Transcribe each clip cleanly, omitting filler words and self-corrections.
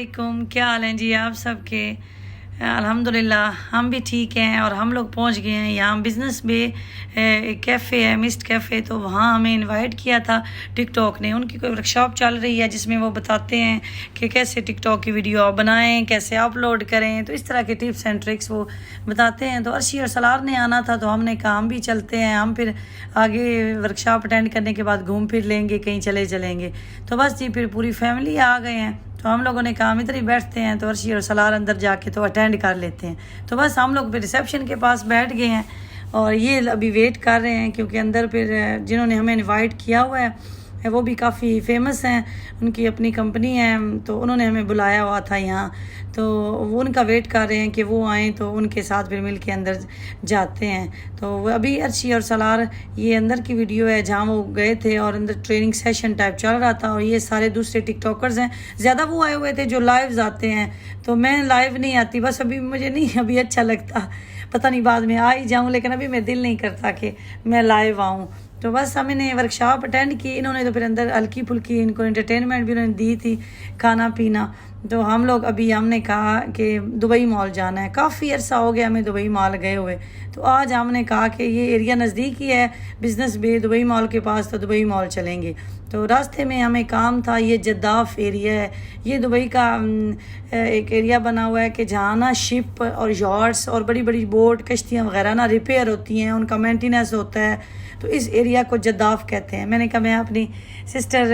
वालेकुम, क्या हाल हैं जी आप सबके। अल्हम्दुलिल्लाह हम भी ठीक हैं और हम लोग पहुंच गए हैं यहाँ बिज़नेस बे कैफ़े है, मिस्ट कैफ़े। तो वहाँ हमें इनवाइट किया था टिकटॉक ने। उनकी कोई वर्कशॉप चल रही है जिसमें वो बताते हैं कि कैसे टिकटॉक की वीडियो आप बनाएं, कैसे अपलोड करें, तो इस तरह के टिप्स एंड ट्रिक्स वो बताते हैं। तो अर्शी और सलार ने आना था तो हमने कहा हम भी चलते हैं, हम फिर आगे वर्कशॉप अटेंड करने के बाद घूम फिर लेंगे, कहीं चले चलेंगे। तो बस जी फिर पूरी फैमिली आ गए हैं। तो हम लोगों ने कहा हम इधर ही बैठते हैं, तो अर्शी और सलार अंदर जाके तो अटेंड कर लेते हैं। तो बस हम लोग फिर रिसेप्शन के पास बैठ गए हैं और ये अभी वेट कर रहे हैं, क्योंकि अंदर फिर जिन्होंने हमें इनवाइट किया हुआ है वो भी काफ़ी फेमस हैं, उनकी अपनी कंपनी है, तो उन्होंने हमें बुलाया हुआ था यहाँ। तो वो उनका वेट कर रहे हैं कि वो आएँ तो उनके साथ फिर मिल के अंदर जाते हैं। तो अभी अर्शी और सलार, ये अंदर की वीडियो है जहाँ वो गए थे और अंदर ट्रेनिंग सेशन टाइप चल रहा था। और ये सारे दूसरे टिकटॉकर्स हैं, ज़्यादा वो आए हुए थे जो लाइव आते हैं। तो मैं लाइव नहीं आती, बस अभी मुझे नहीं अभी अच्छा लगता, पता नहीं बाद में आ ही जाऊँ, लेकिन अभी मैं दिल नहीं करता कि मैं लाइव आऊँ। तो बस हमने वर्कशॉप अटेंड की, इन्होंने तो फिर अंदर हल्की फुल्की इनको एंटरटेनमेंट भी उन्होंने दी थी, खाना पीना। तो हम लोग अभी हमने कहा कि दुबई मॉल जाना है, काफ़ी अरसा हो गया हमें दुबई मॉल गए हुए। तो आज हमने कहा कि ये एरिया नज़दीक ही है बिज़नेस बे दुबई मॉल के पास, तो दुबई मॉल चलेंगे। तो रास्ते में हमें काम था, ये जद्दाफ एरिया है, ये दुबई का एक एरिया बना हुआ है कि जहाँ ना शिप और यॉट्स और बड़ी बड़ी बोट कश्तियाँ वगैरह ना रिपेयर होती हैं, उनका मेंटेनेंस होता है। तो इस एरिया को जद्दाफ कहते हैं। मैंने कहा मैं अपनी सिस्टर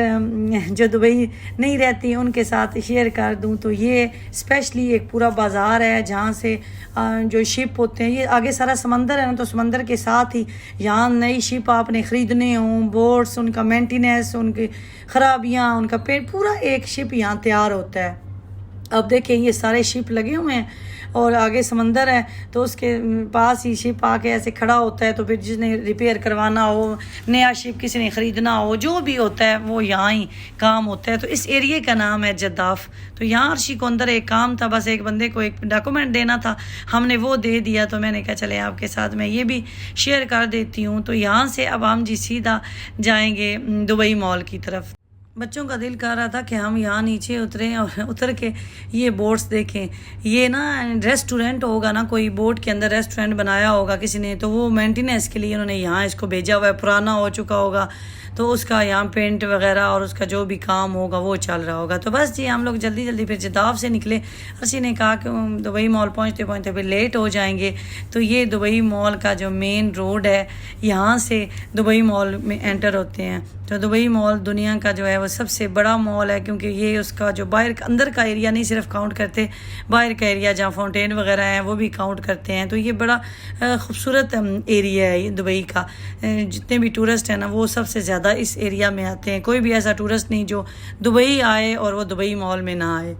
जो दुबई नहीं रहती उनके साथ शेयर कर दूं। तो ये स्पेशली एक पूरा बाज़ार है जहाँ से जो शिप होते हैं, ये आगे सारा समंदर है ना, तो समंदर के साथ ही यहाँ नई शिप आपने ख़रीदने हों, बोट्स, उनका मेंटेनेंस, उनकी ख़राबियाँ, उनका पेंट, पूरा एक शिप यहाँ तैयार होता है। अब देखें ये सारे शिप लगे हुए हैं और आगे समंदर है, तो उसके पास ही शिप आके ऐसे खड़ा होता है। तो फिर जिसने रिपेयर करवाना हो, नया शिप किसी ने ख़रीदना हो, जो भी होता है वो यहाँ ही काम होता है। तो इस एरिए का नाम है जद्दाफ। तो यहाँ अर्शी को अंदर एक काम था, बस एक बंदे को एक डॉक्यूमेंट देना था, हमने वो दे दिया। तो मैंने कहा चले आपके साथ मैं ये भी शेयर कर देती हूँ। तो यहाँ से अब हम जी सीधा जाएंगे दुबई मॉल की तरफ। बच्चों का दिल कर रहा था कि हम यहाँ नीचे उतरें और उतर के ये बोट्स देखें। ये ना रेस्टोरेंट होगा ना, कोई बोट के अंदर रेस्टोरेंट बनाया होगा किसी ने, तो वो मेंटेनेंस के लिए उन्होंने यहाँ इसको भेजा हुआ है, पुराना हो चुका होगा, तो उसका यहाँ पेंट वगैरह और उसका जो भी काम होगा वो चल रहा होगा। तो बस जी हम लोग जल्दी जल्दी फिर जद्दाफ से निकले। अर्शी ने कहा कि दुबई मॉल पहुँचते पहुँचते फिर लेट हो जाएंगे। तो ये दुबई मॉल का जो मेन रोड है, यहाँ से दुबई मॉल में एंटर होते हैं। तो दुबई मॉल दुनिया का जो है वो सबसे बड़ा मॉल है, क्योंकि ये उसका जो बाहर अंदर का एरिया नहीं सिर्फ काउंट करते, बाहर का एरिया जहाँ फाउंटेन वगैरह है वो भी काउंट करते हैं। तो ये बड़ा खूबसूरत एरिया है ये दुबई का। जितने भी टूरिस्ट हैं ना वो सबसे ज़्यादा इस एरिया में आते हैं। कोई भी ऐसा टूरिस्ट नहीं जो दुबई आए और वो दुबई मॉल में ना आए।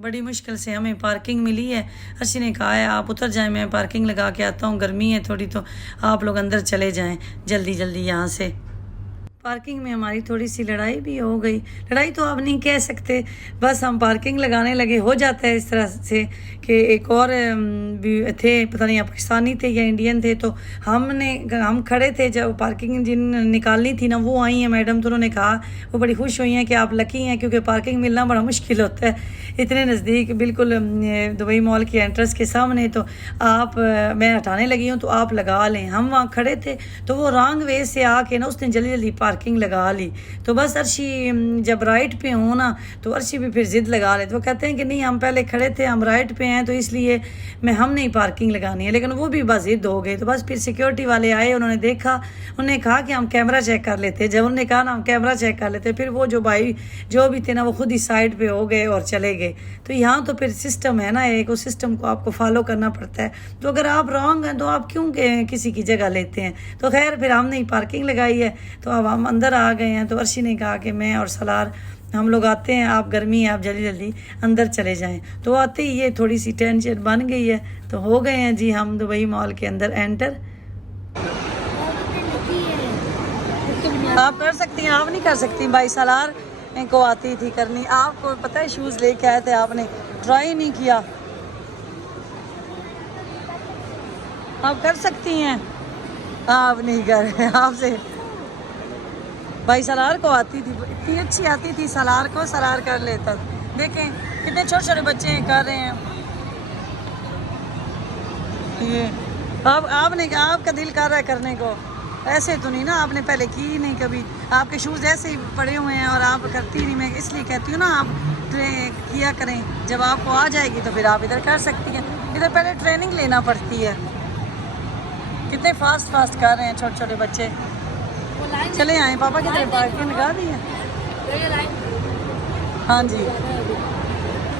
बड़ी मुश्किल से हमें पार्किंग मिली है। अर्शी ने कहा है आप उतर जाएं, मैं पार्किंग लगा के आता हूँ, गर्मी है थोड़ी, तो आप लोग अंदर चले जाएं जल्दी जल्दी यहाँ से। पार्किंग में हमारी थोड़ी सी लड़ाई भी हो गई। लड़ाई तो आप नहीं कह सकते, बस हम पार्किंग लगाने लगे। हो जाता है इस तरह से कि एक और भी थे, पता नहीं पाकिस्तानी थे या इंडियन थे, तो हम खड़े थे जब पार्किंग जिन निकालनी थी ना वो आई हैं मैडम। तो उन्होंने कहा, वो बड़ी खुश हुई हैं कि आप लकी हैं, क्योंकि पार्किंग मिलना बड़ा मुश्किल होता है इतने नज़दीक, बिल्कुल दुबई मॉल की एंट्रेंस के सामने। तो आप मैं हटाने लगी हूँ तो आप लगा लें। हम वहाँ खड़े थे तो वो रॉन्ग वे से आके ना उसने जल्दी जल्दी पार्किंग लगा ली। तो बस अर्शी जब राइट पे हो ना तो अर्शी भी फिर जिद लगा ले। तो वो कहते हैं कि नहीं हम पहले खड़े थे, हम राइट पे हैं, तो इसलिए हम नहीं पार्किंग लगानी है। लेकिन वो भी बस जिद हो गई। तो बस फिर सिक्योरिटी वाले आए, उन्होंने देखा, उन्होंने कहा कि हम कैमरा चेक कर लेते। जब उन्होंने कहा ना हम कैमरा चेक कर लेते, फिर वो जो भाई जो भी थे ना वो खुद ही साइड पे हो गए और चले गए। तो यहाँ तो फिर सिस्टम है ना, एक उस सिस्टम को आपको फॉलो करना पड़ता है। तो अगर आप रॉन्ग हैं तो आप क्यों किसी की जगह लेते हैं। तो खैर फिर हमने ही पार्किंग लगाई है, तो अब हम अंदर आ गए हैं। तो अर्शी ने कहा कि मैं और सलार हम लोग आते हैं, आप गर्मी है आप जल्दी जल्दी अंदर चले जाएं। तो आते ही ये थोड़ी सी टेंशन बन गई है। तो हो गए हैं जी हम दुबई मॉल के अंदर एंटर। आप कर सकती हैं, आप नहीं कर सकती। भाई सलार इनको आती थी करनी। आपको पता है शूज़ लेके आए थे, आपने ट्राई नहीं किया। आप कर सकती हैं, आप नहीं कर रहे। आपसे भाई सलार को आती थी, इतनी अच्छी आती थी सलार को, सलार कर लेता। देखें कितने छोटे छोटे बच्चे कर रहे हैं ये। अब आपने आपका दिल कर रहा है करने को, ऐसे तो नहीं ना, आपने पहले की नहीं कभी, आपके शूज़ ऐसे ही पड़े हुए हैं और आप करती नहीं। मैं इसलिए कहती हूँ ना आप किया करें, जब आपको आ जाएगी तो फिर आप इधर कर सकती हैं। इधर पहले ट्रेनिंग लेना पड़ती है। कितने फास्ट फास्ट कर रहे हैं छोटे छोटे बच्चे। चले आए पापा की तरफ, पार्किंग लगा दी है। हाँ जी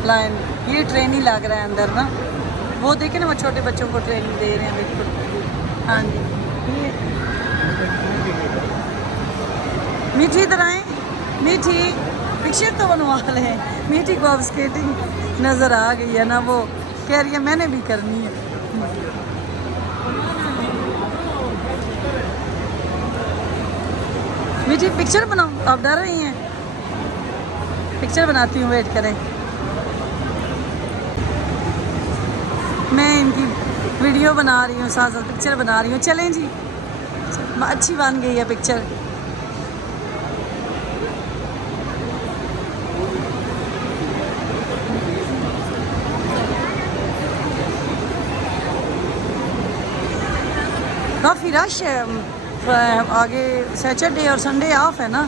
लाइन, ये ट्रेनिंग लग रहा है अंदर ना, वो देखे ना वो छोटे बच्चों को ट्रेनिंग दे रहे हैं बिल्कुल। हाँ जी मीठी इधर आए, मीठी पिक्चर तो बनवा लें। मीठी को अब स्केटिंग नज़र आ गई है ना, वो कह रही है मैंने भी करनी है। मीठी पिक्चर बनाओ, आप डर रही हैं? पिक्चर बनाती हूँ, वेट करें। मैं इनकी वीडियो बना रही हूँ, साथ साथ पिक्चर बना रही हूँ। चलें जी, अच्छी बन गई है पिक्चर। काफ़ी रश है आगे, सैटरडे और संडे ऑफ है ना।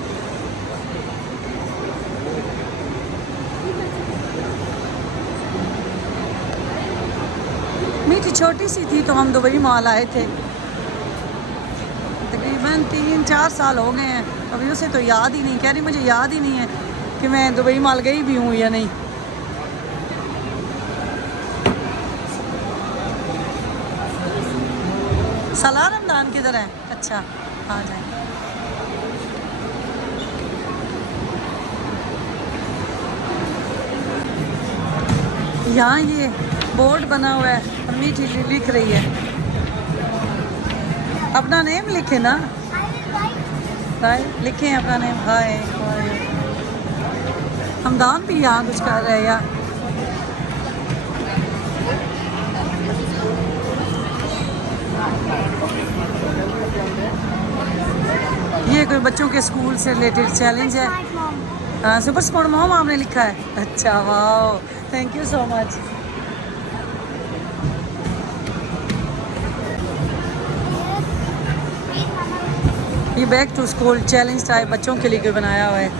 मीठी छोटी सी थी तो हम दुबई मॉल आए थे, तकरीबन 3-4 साल हो गए हैं। अभी उसे तो याद ही नहीं, कह रही मुझे याद ही नहीं है कि मैं दुबई मॉल गई भी हूँ या नहीं। सालार रमदान किधर है? अच्छा आ जाए। यहाँ ये बोर्ड बना हुआ है और मीठी लिख रही है, अपना नेम लिखे ना, लिखे अपना नेम। हाय हमदान भी यहाँ कुछ कर रहे हैं यार। ये कोई बच्चों के स्कूल से रिलेटेड चैलेंज है। हाँ सुपर स्मार्ट मॉम आपने लिखा है, अच्छा वाह, थैंक यू सो मच। ये back to school challenge type बच्चों के लिए कोई बनाया हुआ है।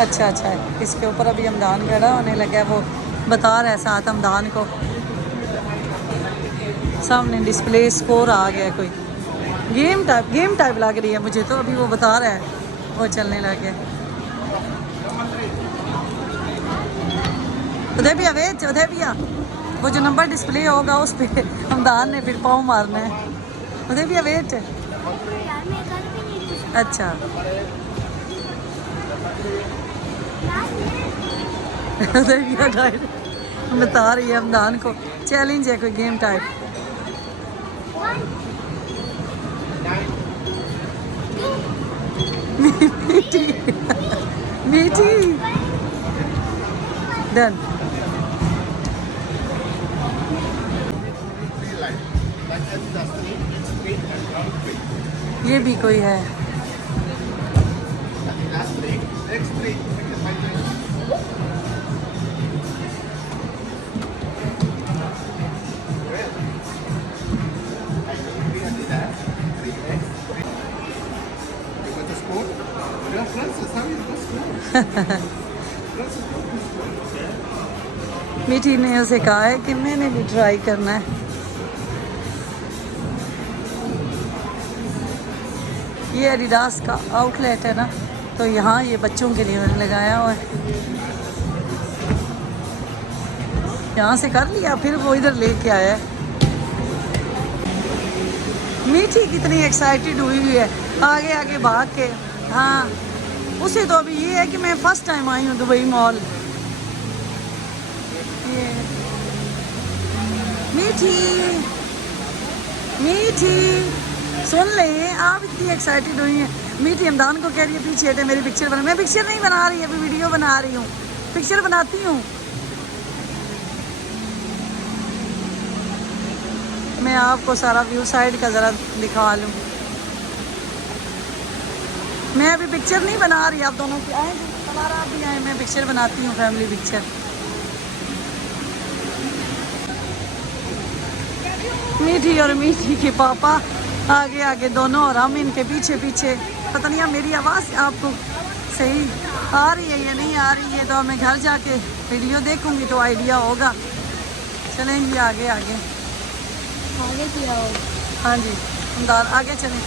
अच्छा अच्छा है, इसके ऊपर अभी हमदान खड़ा होने लगा है, वो बता रहा है साथ हमदान को। सामने डिस्प्ले स्कोर आ गया, कोई गेम टाइप लग रही है मुझे तो, अभी वो बता रहा है, वो चलने लग गया। उधर भी वेट, उधर भी वो जो नंबर डिस्प्ले होगा उस पर हमदान ने फिर पाँव मारना है। उधर भी वेट, अच्छा उधर भी बता रही है हमदान को, चैलेंज है कोई गेम टाइप। मीठी मीठी डन। ये भी कोई है। मीठी ने उसे कहा है कि मैंने भी ट्राई करना है। ये एडिडास का आउटलेट है ना, तो यहाँ ये बच्चों के लिए लगाया हुआ है। यहाँ से कर लिया, फिर वो इधर लेके आया है। मीठी कितनी एक्साइटेड हुई है, आगे आगे भाग के। हाँ उसे तो अभी ये है कि मैं फर्स्ट टाइम आई हूँ दुबई मॉल। मीठी मीठी सुन ले, आप इतनी एक्साइटेड हुई हैं। मीठी हमदान को कह रही है पीछे हटे, मेरी पिक्चर बना। मैं पिक्चर नहीं बना रही, अभी वीडियो बना रही हूँ, पिक्चर बनाती हूँ मैं। आपको सारा व्यू साइड का ज़रा दिखा लूँ। मैं अभी पिक्चर नहीं बना रही, आप दोनों की आए, हमारा आप भी आए, मैं पिक्चर बनाती हूँ, फैमिली पिक्चर। मीठी और मीठी के पापा आगे आगे दोनों और हम इनके पीछे पीछे। पता नहीं मेरी आवाज़ आपको सही आ रही है या नहीं आ रही है, तो मैं घर जाके वीडियो देखूंगी तो आइडिया होगा। चलेंगे आगे आगे आगे किया हो। हाँ जी हमदार आगे चलें,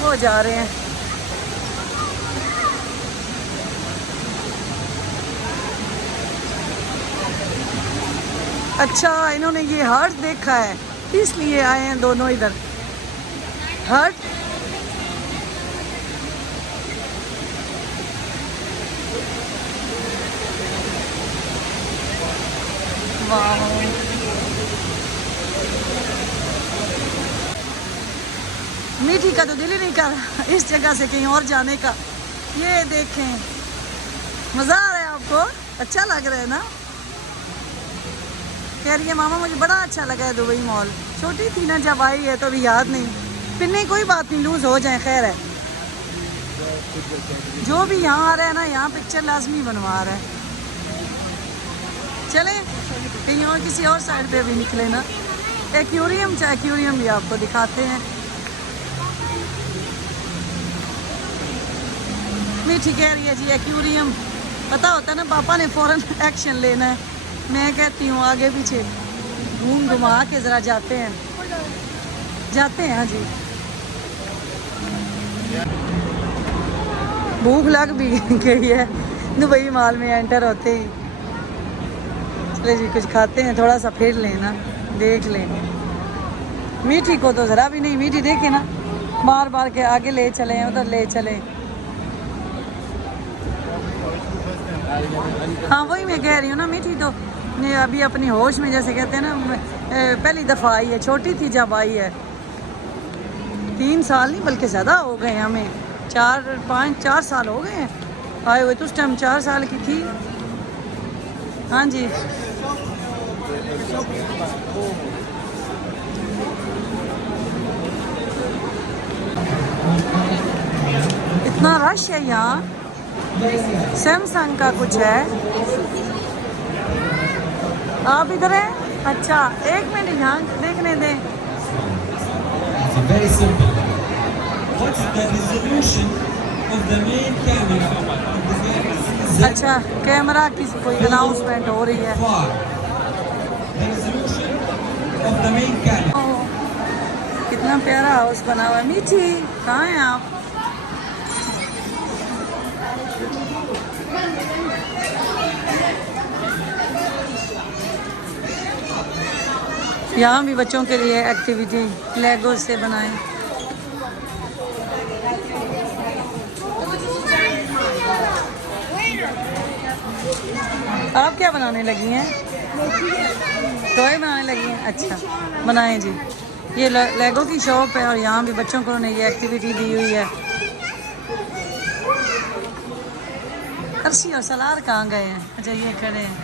वो जा रहे हैं। अच्छा इन्होंने ये हर्ट देखा है इसलिए आए हैं दोनों इधर। हर्ट वाह, मीठी का तो दिल ही नहीं कर रहा इस जगह से कहीं और जाने का। ये देखें मज़ा आ रहा है आपको, अच्छा लग रहा है ना। कह रही है मामा मुझे बड़ा अच्छा लगा है दुबई मॉल। छोटी थी ना जब आई है तो अभी याद नहीं, फिर नहीं कोई बात नहीं, लूज़ हो जाए खैर है। जो भी यहाँ आ रहा है ना यहाँ पिक्चर लाजमी बनवा रहा है। चले कहीं और किसी और साइड पे भी निकले ना। एक्वेरियम एक्वेरियम भी आपको दिखाते हैं। मीठी कह रही है जी एक्वेरियम, पता होता है ना पापा ने फ़ौरन एक्शन लेना है। मैं कहती हूँ आगे पीछे घूम घुमा के ज़रा जाते हैं हाँ जी। भूख लग भी गई है दुबई मॉल में एंटर होते ही। चले जी कुछ खाते हैं, थोड़ा सा फिर लें ना, देख लें। मीठी को तो ज़रा भी नहीं, मीठी देखे ना बार बार के आगे ले चलें उधर ले चलें। हाँ वही मैं कह रही हूँ ना, मीठी तो अभी अपनी होश में जैसे कहते हैं ना, पहली दफ़ा आई है। छोटी थी जब आई है, 3 साल नहीं बल्कि ज़्यादा हो गए हमें, 4 साल हो गए हैं आए हुए। तो उस टाइम 4 साल की थी। हाँ जी इतना रश है यहाँ। सैमसंग का कुछ है। आप इधर हैं? अच्छा एक मिनट यहाँ देखने दें। Very simple. What's the resolution of the main camera of the Galaxy Z4? अच्छा कैमरा की कोई अनाउंसमेंट हो रही है। The resolution of the main camera. ओह, कितना प्यारा हाउस बना हुआ है। मीठी कहाँ हैं आप? यहाँ भी बच्चों के लिए एक्टिविटी लेगो से बनाएं। आप क्या बनाने लगी हैं? टॉय बनाने लगी हैं? अच्छा बनाएं जी। ये लेगो की शॉप है और यहाँ भी बच्चों को उन्हें ये एक्टिविटी दी हुई है। अर्शी और सलार कहाँ गए हैं? अच्छा ये खड़े हैं।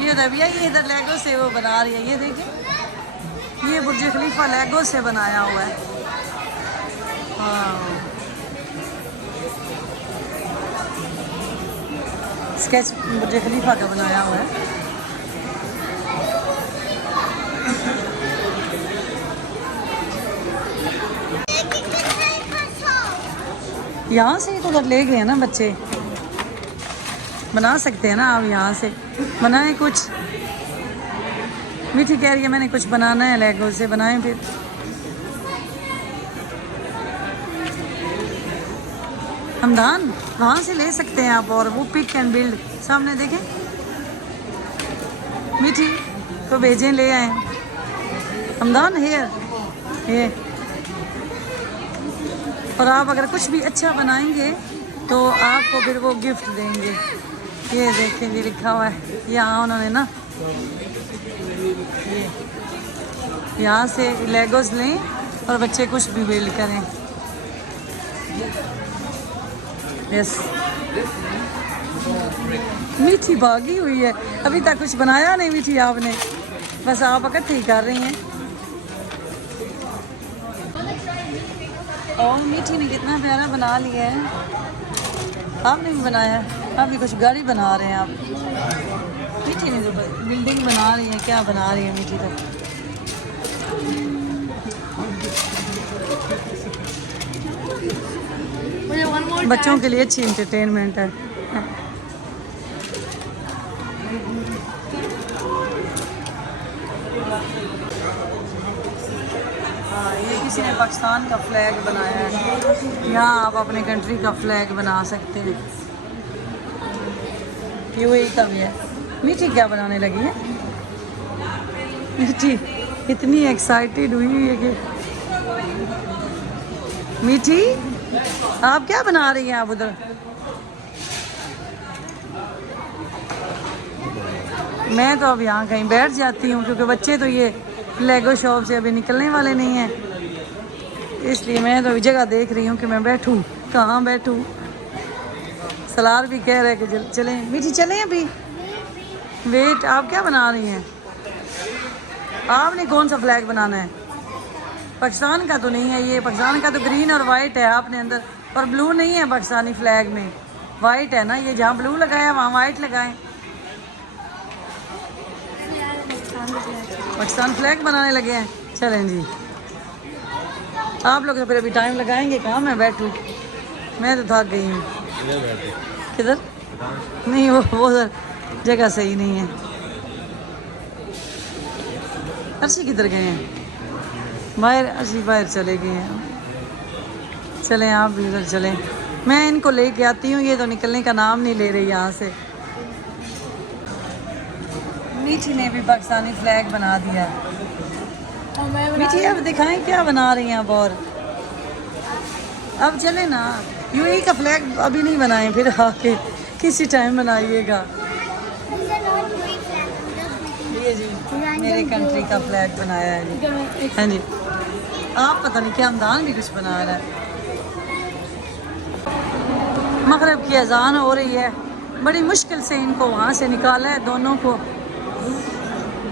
ये रबिया ये इधर लेगो से वो बना रही है। ये देखिए ये बुर्ज खलीफा लेगो से बनाया हुआ है। हाँ स्केच बुर्ज खलीफा का बनाया हुआ है। यहाँ से तो उधर ले गए हैं ना बच्चे, बना सकते हैं ना आप। यहाँ से बनाएं कुछ। मीठी कह रही है मैंने कुछ बनाना है लेगो से, बनाएं फिर। हमदान वहाँ से ले सकते हैं आप, और वो पिक एंड बिल्ड सामने देखें। मीठी तो भेजें ले आए। हमदान ये और आप अगर कुछ भी अच्छा बनाएंगे तो आपको फिर वो गिफ्ट देंगे। ये देखें ये लिखा हुआ है यहाँ उन्होंने ना, यहाँ से लेगोस लें और बच्चे कुछ भी बिल्ड करें। यस मीठी भागी हुई है, अभी तक कुछ बनाया नहीं मीठी आपने, बस आप इकट्ठी कर रही हैं। और मीठी ने कितना प्यारा बना लिया है। आपने भी बनाया है, आप भी कुछ गाड़ी बना रहे हैं आप। मीठी ने तो बिल्डिंग बना रही है, क्या बना रही है मीठी तो। मुझे वन मोर बच्चों के लिए अच्छी इंटरटेनमेंट है। हाँ, ये किसी ने पाकिस्तान का फ्लैग बनाया है। यहाँ आप अपने कंट्री का फ्लैग बना सकते हैं। यूएई का भी है। मीठी क्या बनाने लगी है? मीठी इतनी एक्साइटेड हुई है कि मीठी आप क्या बना रही हैं आप उधर? मैं तो अब यहाँ कहीं बैठ जाती हूँ क्योंकि बच्चे तो ये लेगो शॉप से अभी निकलने वाले नहीं हैं, इसलिए मैं तो जगह देख रही हूँ कि मैं बैठूँ कहाँ बैठूँ। सलार भी कह रहे हैं कि चलें मीठी, चलें अभी। वेट, आप क्या बना रही हैं? आपने कौन सा फ्लैग बनाना है? पाकिस्तान का तो नहीं है ये, पाकिस्तान का तो ग्रीन और वाइट है आपने अंदर, पर ब्लू नहीं है पाकिस्तानी फ्लैग में, वाइट है ना। ये जहाँ ब्लू लगाया वहाँ वाइट लगाएं। पाकिस्तान फ्लैग बनाने लगे हैं। चलें जी, आप लोग तो फिर अभी टाइम लगाएंगे कहाँ मैं बैठूँ? मैं तो थक गई हूँ। किधर? नहीं, वो उधर जगह सही नहीं है। अर्शी किधर गए हैं? बाहर, अर्शी बाहर चले गए हैं। चलें आप भी उधर चलें, मैं इनको लेके आती हूँ। ये तो निकलने का नाम नहीं ले रही यहाँ से। मीठी ने भी पाकिस्तानी फ्लैग बना दिया। और मैं बना मीठी अब दिखाएं क्या बना रही हैं आप? और अब चले ना, यूएई का फ्लैग अभी नहीं बनाएं, फिर आके किसी टाइम बनाइएगा। ये जी मेरे कंट्री का फ्लैग बनाया है जी। हाँ जी, आप पता नहीं क्या हमदान भी कुछ बना रहा है। मगरिब की अजान हो रही है, बड़ी मुश्किल से इनको वहाँ से निकाला है, दोनों को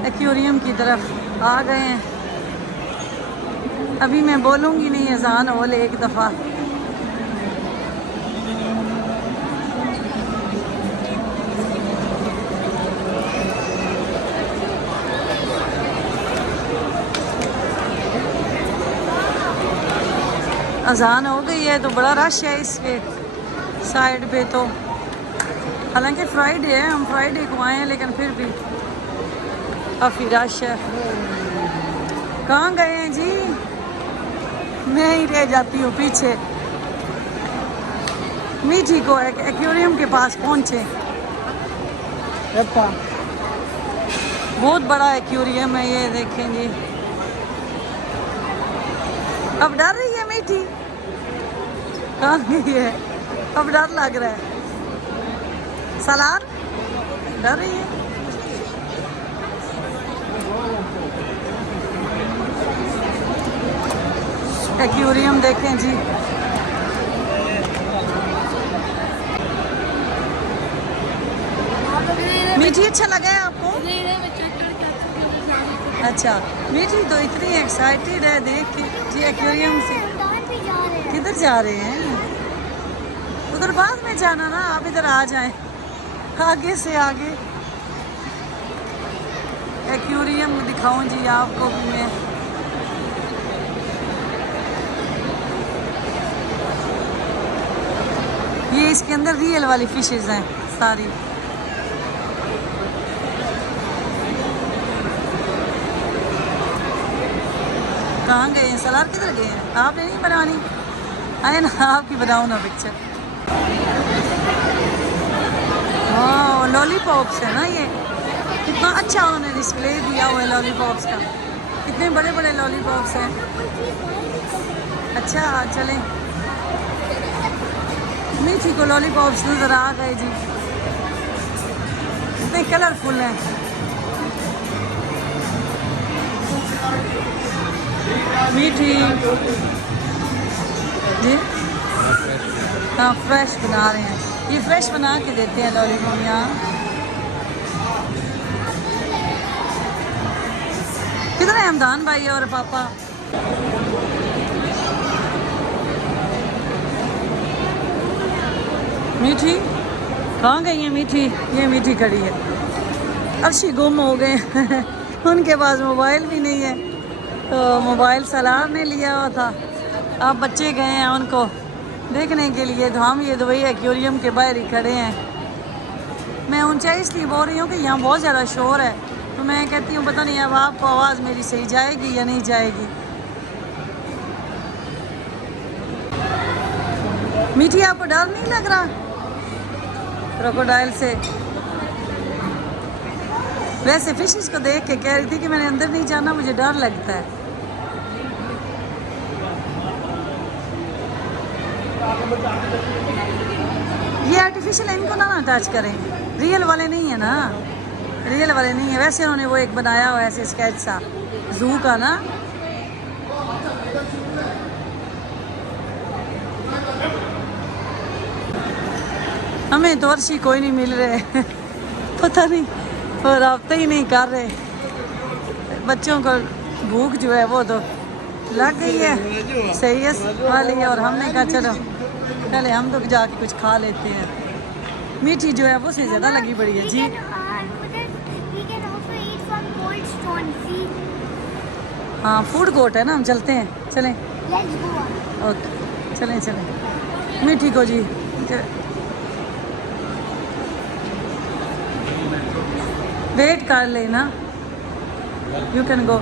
एक्वेरियम की तरफ आ गए हैं। अभी मैं बोलूँगी नहीं, अजान हो ले एक दफ़ा। अजान हो गई है तो बड़ा रश है इसके साइड पे। तो हालांकि फ्राइडे है, हम फ्राइडे को आए हैं, लेकिन फिर भी काफ़ी रश है। कहाँ गए हैं जी? मैं ही रह जाती हूँ पीछे। मीठी को एक्वेरियम के पास पहुँचे। बहुत बड़ा एक्वेरियम है ये, देखें जी। अब डर रही है मीठी? कहाँ गई है? अब डर लग रहा है। सलार डर रही है। एक्वेरियम देखें जी। मीठी अच्छा लगा है आपको? अच्छा, मीठी तो इतनी एक्साइटेड है देख के जी एक्वेरियम से। किधर जा रहे हैं? उधर बाद में जाना ना, आप इधर आ जाएं, आगे से आगे। एक्वेरियम दिखाऊं जी आपको भी मैं। ये इसके अंदर रियल वाली फिशेस हैं सारी। कहाँ गए हैं? सलार किधर गए हैं? आपने नहीं बनानी? आए ना, आपकी बनाओ ना पिक्चर। हाँ, लॉलीपॉप्स है ना ये। कितना अच्छा उन्होंने डिस्प्ले दिया हुआ है लॉलीपॉप्स का। कितने बड़े बड़े लॉलीपॉप्स हैं। अच्छा चलें, मीठी को लॉलीपॉप्स नजर आ गए जी। कितने कलरफुल हैं। मीठी जी, हाँ फ्रेश बना रहे हैं। ये फ्रेश बना के देते हैं लॉलीपॉप यहाँ। किधर है हमदान भाई और पापा? मीठी कहाँ गई है? मीठी, ये मीठी खड़ी है। अर्शी गुम हो गए उनके पास मोबाइल भी नहीं है, तो मोबाइल सलार ने लिया हुआ था, अब बच्चे गए हैं उनको देखने के लिए, तो हम ये दुबई एक्वेरियम के बाहर ही खड़े हैं। मैं ऊंचाई इसलिए बोल रही हूँ कि यहाँ बहुत ज़्यादा शोर है, तो मैं कहती हूँ पता नहीं अब आपको आवाज़ मेरी सही जाएगी या नहीं जाएगी। मीठी आपको डर नहीं लग रहा क्रोकोडाइल से? वैसे फिशेस को देख के कह रही थी कि मैंने अंदर नहीं जाना, मुझे डर लगता है। ये आर्टिफिशियल है, इनको ना टच करें, रियल वाले नहीं है ना, रियल वाले नहीं है। वैसे उन्होंने वो एक बनाया हुआ ऐसे स्केच सा जू का ना। हमें तो अर्शी कोई नहीं मिल रहे पता नहीं, और रब्ता ही नहीं कर रहे। बच्चों को भूख जो है वो तो लग गई है, सही है वाली है, और हमने कहा चलो पहले हम तो जाके कुछ खा लेते हैं। मीठी जो है वो से ज़्यादा लगी पड़ी है जी। हाँ फूड कोर्ट है ना, हम चलते हैं, चलें। ओके चलें चलें। मीठी को जी वेट कर लेना, यू कैन गो।